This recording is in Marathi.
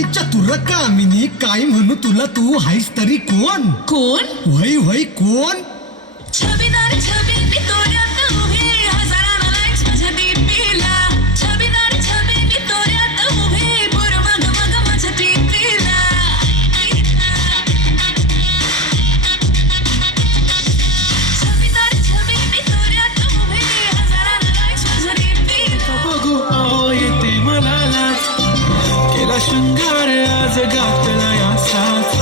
दामिनी चतुर कामिनी काय म्हणू तुला तू हायस तरी कोण कोण वय वय कोण छबीदार छबी मी तोऱ्यात उभी हजारांना लाईक्स माझ्या डीपीला छबीदार छबी मी तोऱ्यात उभी पोर मग मग माझ्या डीपीला छबीदार छबी मी तोऱ्यात उभी हजारांना लाईक्स माझ्या डीपीला बघू आओ येते मला लाज केला शृंगार आज गातला या साथ